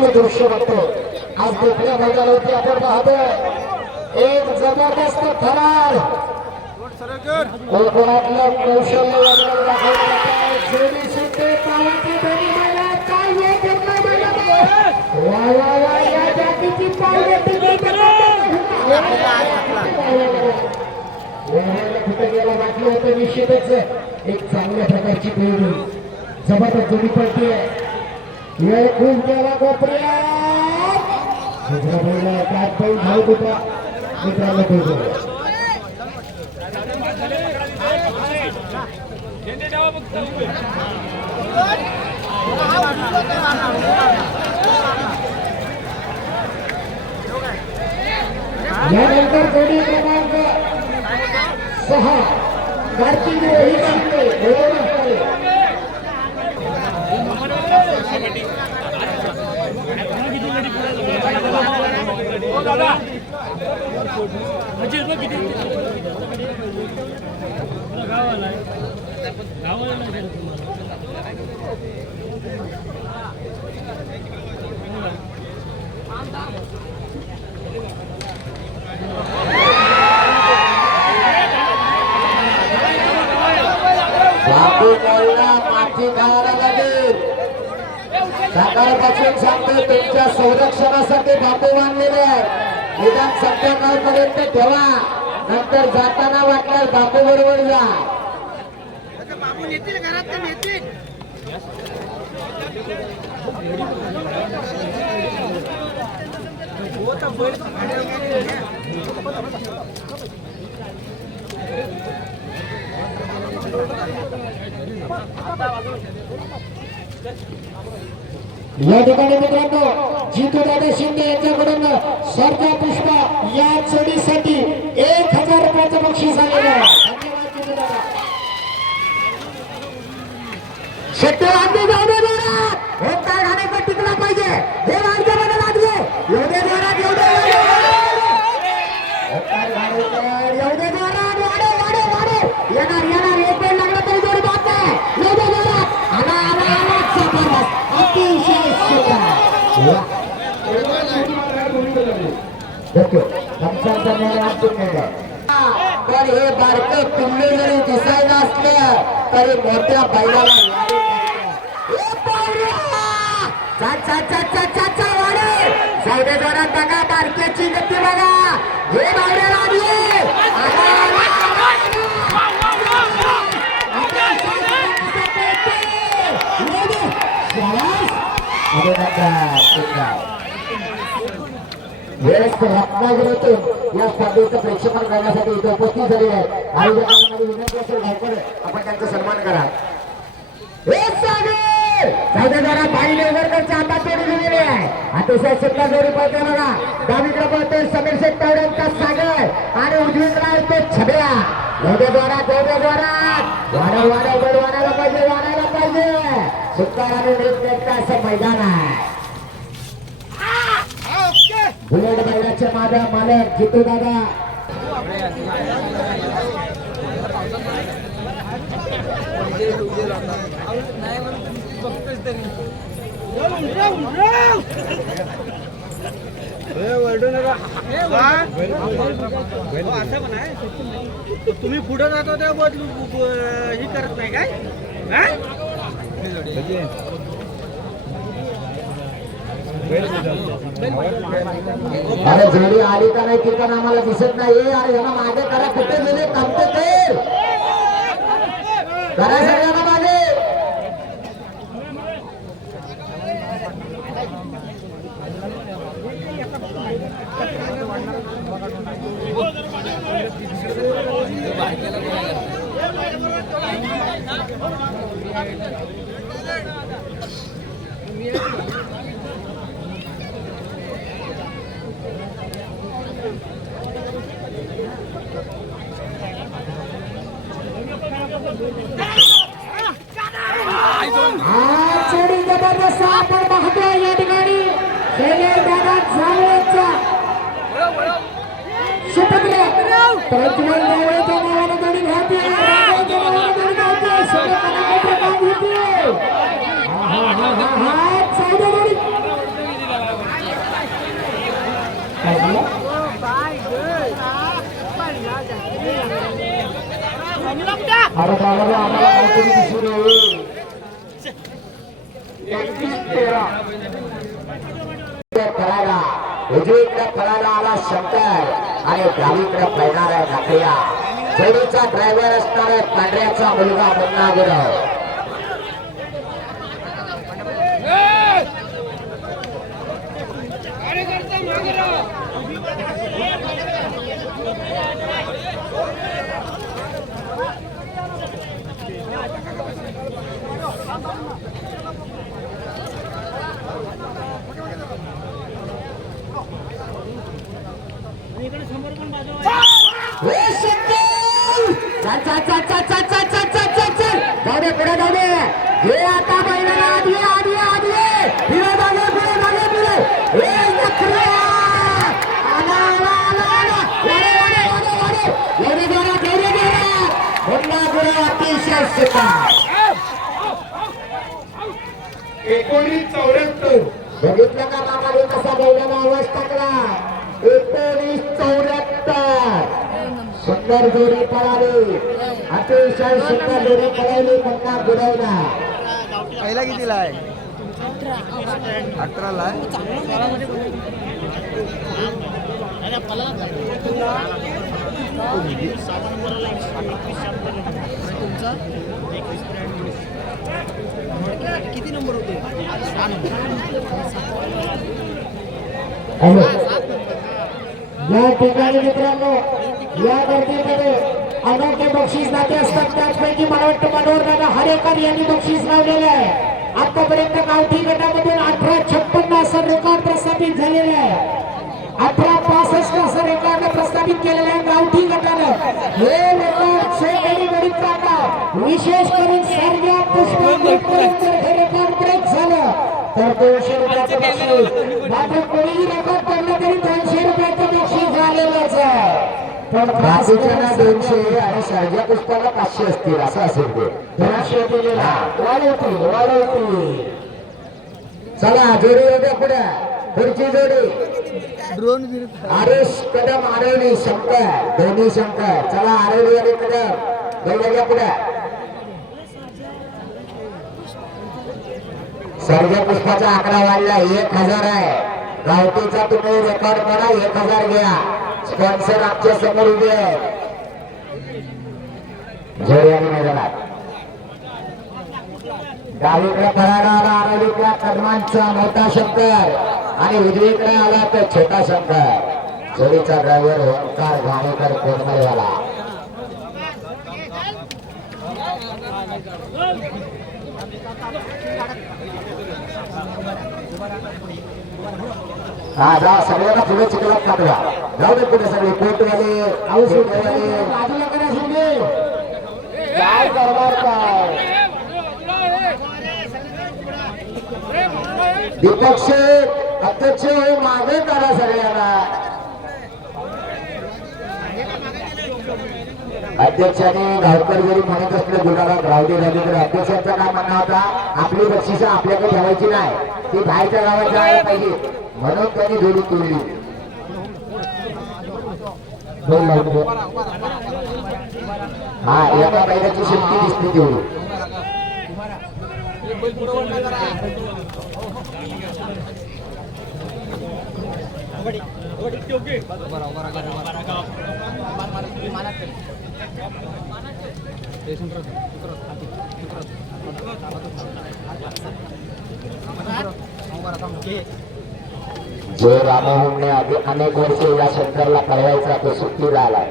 सुंदर दृश्य बघतो आज दुसऱ्या भागावरती आपण पाहतोय. एक जबरदस्त थरार कोकणातलं कौशल्य गेलं वाटलं निश्चितच. एक चांगल्या प्रकारची पेरणी जबरदस्त जोडी पडते एकूण खूप कोपऱ्या. दुसरा मित्रांनो यानंतर जोडी क्रमांक सहा कार्तिक रोहित शिंदे आहे. बापू मोलला माती खायला सकाळपासून सांगतो तुमच्या संरक्षणासाठी बापू बांधलेले आहे निदान सत्त्याण्णव ठेवा. नंतर जाताना वाटल्यास बापू बरोबर जा. बाबू नेतील घरात तर नेतील या ठिकाणी मित्रांनो जितू दादा शिंदे यांच्याकडून स्वर्ग पुष्प या जोडीसाठी एक हजार रुपयाचं बक्षीस आलेलं आहे. धन्यवाद जितू दादा शेट्टी आम्ही जाऊ दे जोरात ओंकार घाणेकर टिकला पाहिजे हे मार्गामध्ये लागले येऊ दे जोरात येऊ दे येऊ दे, ओंकार घाणेकर येऊ दे जोरात वाढव वाढव वाढव येणार येणार एक वेळ लागला तरी जोडी बात नाही येऊ दे जोरात आला आला आला जबरदस्त अतिशय सुंदर देखो आमच्या करणारे आमचे मेंबर तर हे बारक पिल्ले जरी दिसायला असले तरी मोठ्या बैलाला जाऊ दे जरा बघा बारक्याची गती बघा हे बावड्या लागले आला, आला, आता शासनाचं पेटे. ये दे. शाबास. अभिनंदन, सुंदर. वेळेस रत्नागिरीतून या स्पर्धेचं प्रेक्षेपण करण्यासाठी इथे उपस्थित झाले आहे आयोजकांना विनंती असेल गायकवाड आपण त्यांचा सन्मान करा. हे सागर! लेवरकरच्या हातात जोडी दिलेली आहे. अतिशय जोडी पळते बघा. डावीकडे समीर सागर. आणि उजवीकडे आहे तो छब्या. एवढे जोरात एवढे जोरात वाढव पाहिजे वाढायला पाहिजे. सुंदर आणि नीटनेटकं असं मैदान आहे. बैलाचे माझा मालक जितू दादा. असं तुम्ही पुढे जाता तेव्हा बदलू ही करत नाही काय? हा? अरे जोडी आली का नाही ती आम्हाला दिसत नाही. अरे यांना मागे करा कुठे गेले? कमते ते. करा सगळ्यांना मागे. अरे बाबा आम्हाला उजवीकडे फळाला आला शंकर आणि डावीकडे पळणार आहे नाकरिया जोडीचा ड्रायव्हर असणार आहे पांढऱ्याचा मुलगा मुन्ना गुरव हे शंकर! चल, चल, चल, चल, चल, चल, चल, चल, चल, चल. जाऊ दे पुढे जाऊ दे हे आता बैलाला आधी आधी आधी फिरे मागे फिरे मागे फिरे हे नखऱ्या! आला, आला, आला, आला. वाडे, वाडे, वाडे, वाडे. अतिशय एकोणीस चौऱ्याहत्तर बघितलं का मामाने कसा बैलाला आवाज टाकला एकोणीस चौऱ्याहत्तर सुंदर जोडी पळाली. अतिशय सुंदर जोडी पळाली पुन्हा गुरवला पहिला कितीला आहे? अठराला किती नंबर होते? हॅलो. या ठिकाणी मित्रांनो या गर्दीमध्ये अनोखे बक्षीस दाते असतात. त्याचपैकी मला वाटतं मनोहर दादा हरेकर यांनी बक्षीस लावलेलं आहे. आतापर्यंत गावठी गटामधून अठरा छप्पन्न असं रेकॉर्ड प्रस्थापित झालेलं आहे. अठरा पासष्ट असं रेकॉर्ड प्रस्थापित केलेलं आहे गावठी गटानं. हे रेकॉर्ड शेतकरी गरीब काका विशेष करून सर्व्या पुष्पांपर्यंत हे रेकॉर्ड ब्रेक झालं. तर दोनशे रुपयाचं बक्षीस. मात्र कोणीही रेकॉर्ड करण्यात तरी दोनशे रुपयाचं बक्षीस झालेलंच पण बाकीच्यांना दोनशे आणि सर्जा पुष्पाला पाचशे असतील असं असेल ते. दोनशे दिलेला. वाढवतील वाढवतील. चला जोडी उद्या पुढे. पुढची जोडी. ड्रोन आरेश कदम आरवली शंकर. दोन्ही शंकर. चला आरवली आणि कदम. बैलाच्या पुढे. सर्व पुष्पाचा आकडा वाढला. एक हजार आहे. गावठीचा तुम्ही रेकॉर्ड करा. एक हजार घ्या. स्पॉन्सर आमच्यासमोर उभे आहेत जोडी मैदानात. डावीकडे फराडा आला आरवलीकडे कदमांचा मोठा शंकर आणि उजवीकडे आला तर छोटा शंकर. जोडीचा ड्रायव्हर ओंकार घाणेकर कोरमलवाला हा जा सगळ्यांना पुढे चिखलात पाठवा जाऊ दे पुढे सगळे कोटवाले औषधवाले. बाजूला करा सोडे काय करणार काय? दीपक शेठ अध्यक्ष हे मागे करा सगळ्यांना. अध्यक्षाने गावकर जरी म्हणत असले गुलाबात रावते झाले तर अध्यक्षांचा काय म्हणणं होता आपली बक्षिसं आपल्याकडे ठेवायची नाही. ती बाहेरच्या गावात जायला पाहिजे. म्हणून त्यांनी जोडी केली दोन लावून हा एका बैलाची शक्ती दिसते तेवढी जो रामोहनने आधी अनेक वर्ष या शंकरला कळवायचा तो सुट्टीला झाला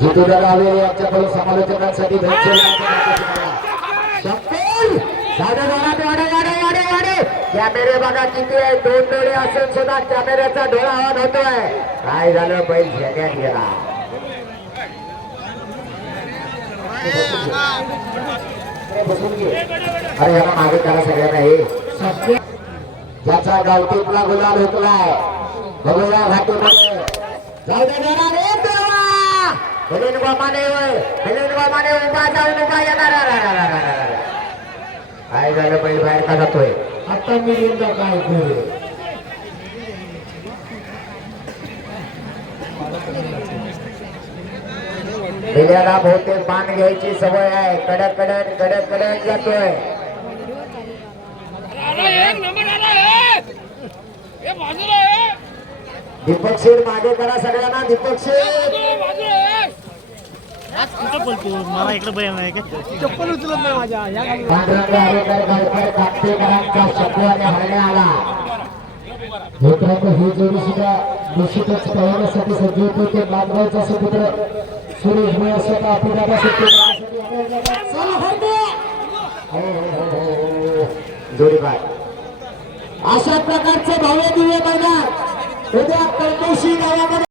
जितूदादा आवेरे यांच्याकडून समालोचनासाठी कॅमेरे बघा किती आहे. दोन डोळे असून सुद्धा कॅमेऱ्याचा डोळा ऑन होतोय. काय झालं? बैल झेड्यात गेला. अरे याला मागे करा सगळ्यांना हे ज्याचा गावठीतला गुलाल होतलाय बघूया घाटीमध्ये. जाऊ दे जरा रे देवा हेलेन गोमाने होय हेलेन गोमाने उभा जाऊन उभा येणार. काय झालं बैल बाहेर का जातोय? आता मी काय करू बिल्याला बहुतेक मान घ्यायची सवय आहे. कडक कडक कडक कडक जातोय. दीपक शेर मागे करा सगळ्यांना. दीपक शेर मला इकडे बया नाही चप्पल उचलत नाही माझ्या. या मित्रांनो ही जोडी सुद्धा निश्चितच पळवण्यासाठी सज्ज होते ते नांदगावचा सुपुत्र सुरेश भुया स्वतः आपल्याला जोडी बाय अशा प्रकारचे भव्य दिव्य मैदान उद्या कळमेशी गावामध्ये